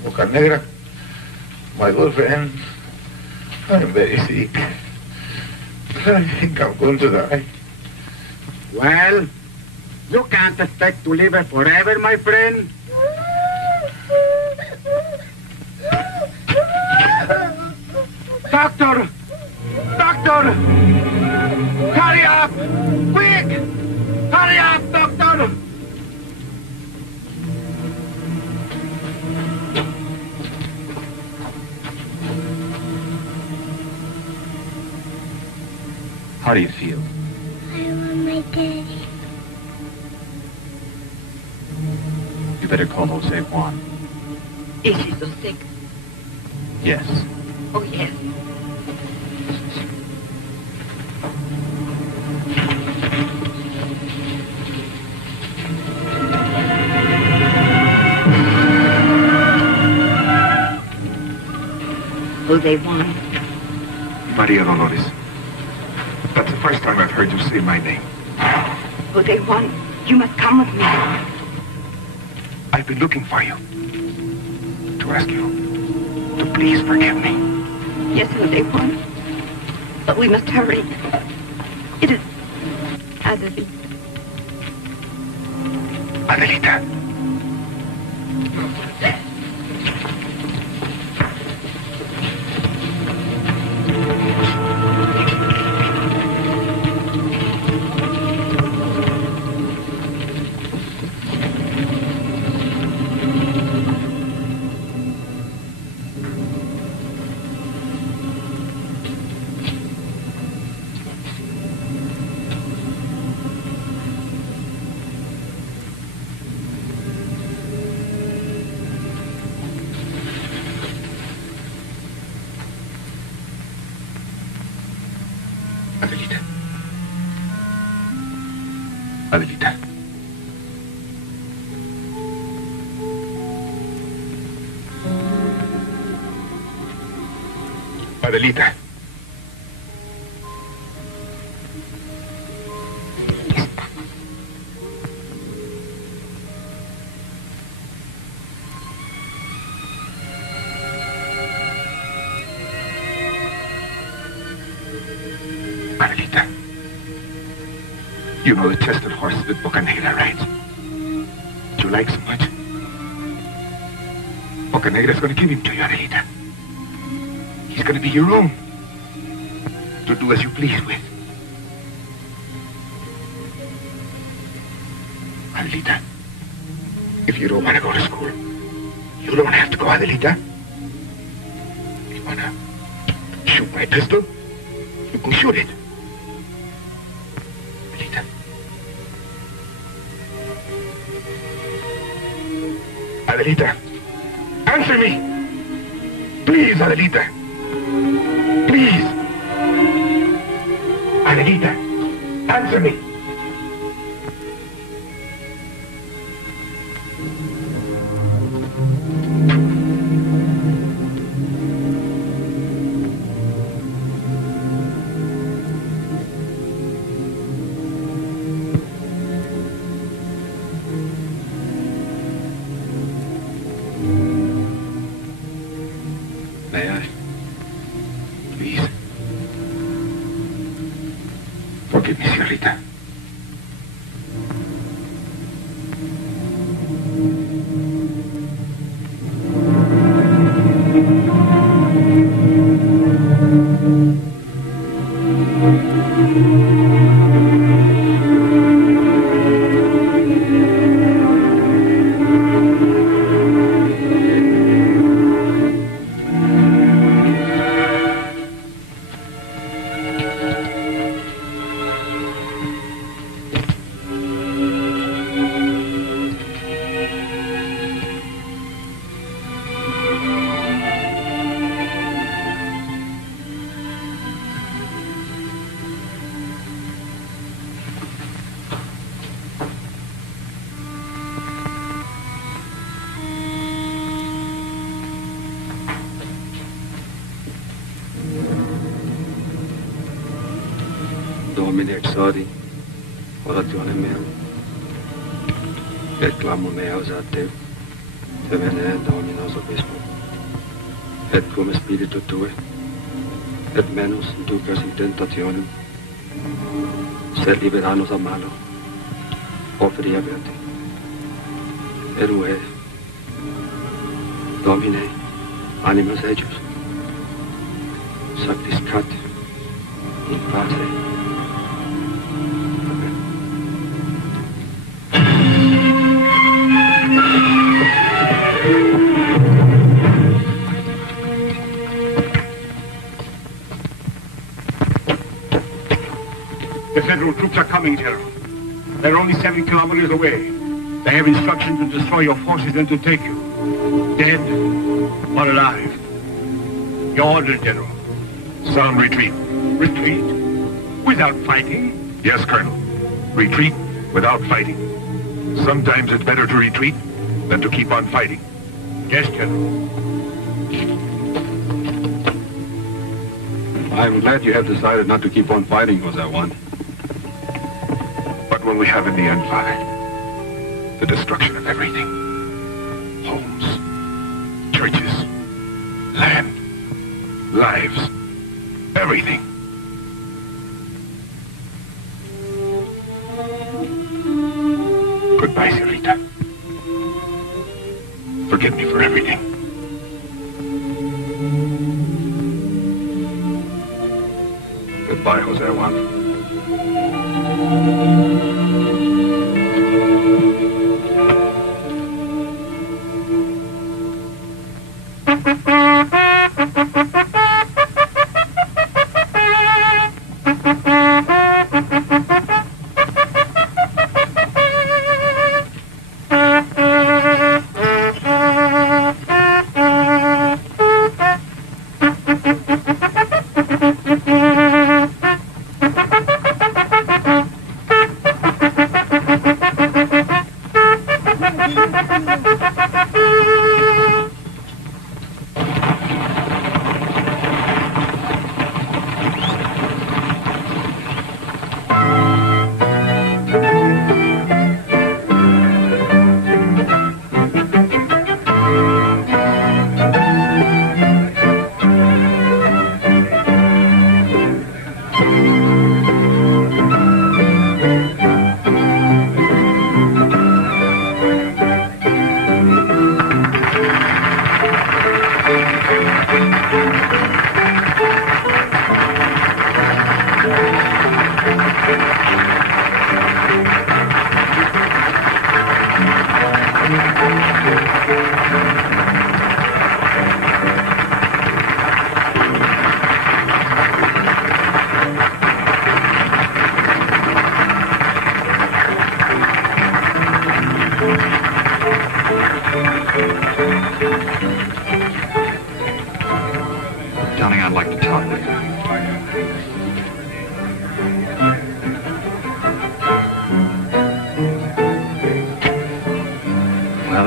Boca Negra, my good friend, I'm very sick. I think I'm going to die. Well, you can't expect to live forever, my friend. Doctor! Doctor! Hurry up! Quick! Hurry up, doctor! How do you feel? I want my daddy. You better call Jose Juan. Is she so sick? Yes. Oh, yes. Jose Juan. Maria Dolores. That's the first time I've heard you say my name. Jose Juan, you must come with me. I've been looking for you. To ask you to please forgive me. Yes, Jose Juan. But we must hurry. It is Adelita. Adelita. Adelita. Adelita. Adelita. Adelita. You know the chestnut horse that Boca Negra rides? That you like so much? Boca Negra's going to give him to you, Adelita. He's going to be your own. To do as you please with. Adelita. If you don't want to go to school, you don't have to go, Adelita. If you want to shoot my pistol, you can shoot it. Adelita. Adelita, answer me. Please, Adelita. Please. Adelita, answer me. May I? Please. Forgive me, señorita. Domine exaudi, orazione mea, et clamor meaus ad Te, te vene Dominus obispo, et cum spiritu Tue, et menus inducas in tentationem, sed libera nos a malo, oferi averti, erue, Domine, animas ejus, sanctiscat in pace. The federal troops are coming, General. They're only 7 kilometers away. They have instructions to destroy your forces and to take you. Dead or alive. Your order, General. Sound retreat. Retreat? Without fighting? Yes, Colonel. Retreat without fighting. Sometimes it's better to retreat than to keep on fighting. Yes, General. I'm glad you have decided not to keep on fighting, Jose Juan. What will we have in the end, Father? The destruction of everything. Homes, churches, land, lives, everything. Goodbye, Sarita. Forgive me for everything. Goodbye, Jose Juan.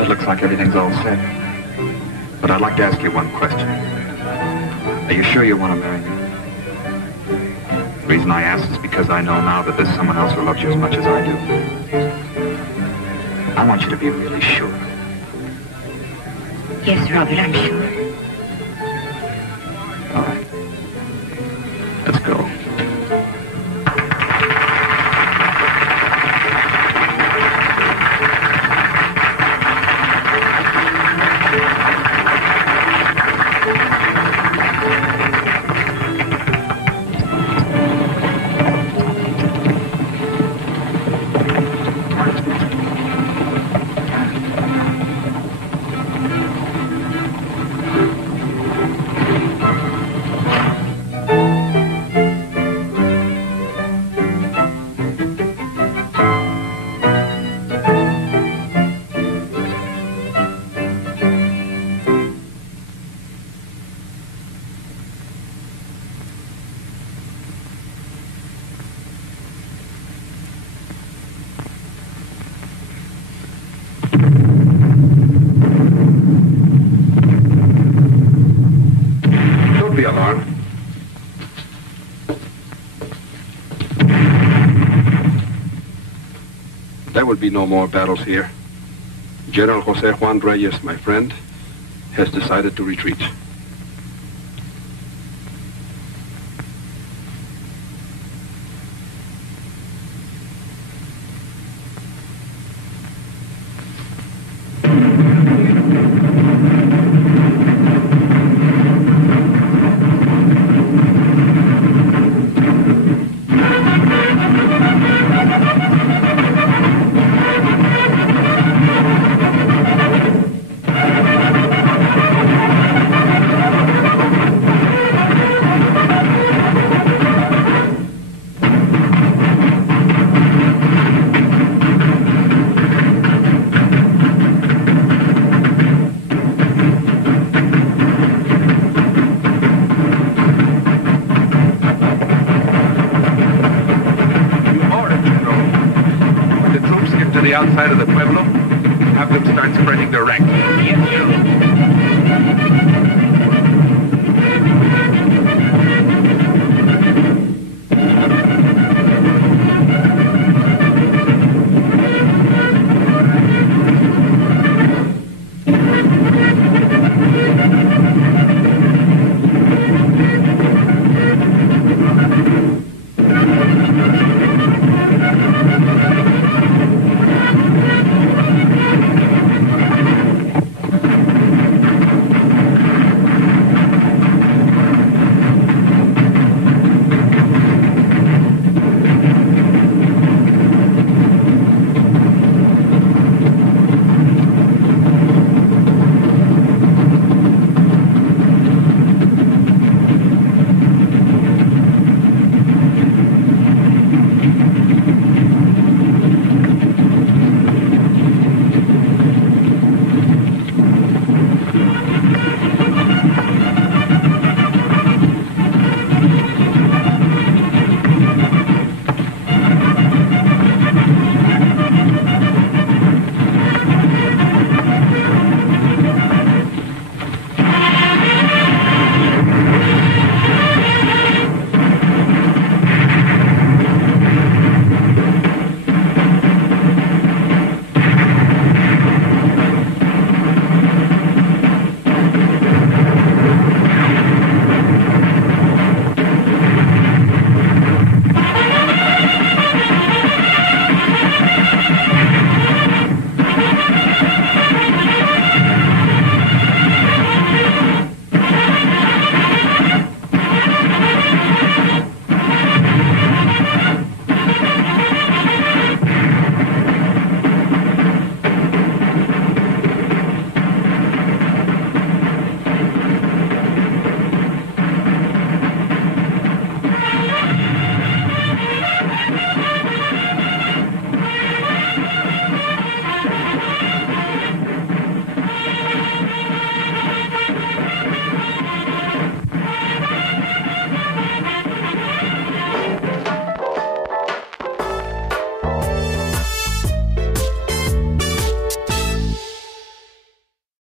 It looks like everything's all set. But I'd like to ask you one question. Are you sure you want to marry me? The reason I ask is because I know now that there's someone else who loves you as much as I do. I want you to be really sure. Yes, Robert, I'm sure. All right. Let's go. Be alarmed. There will be no more battles here. General Jose Juan Reyes, my friend, has decided to retreat. The outside of the pueblo, have them start spreading their ranks. Yes, sir.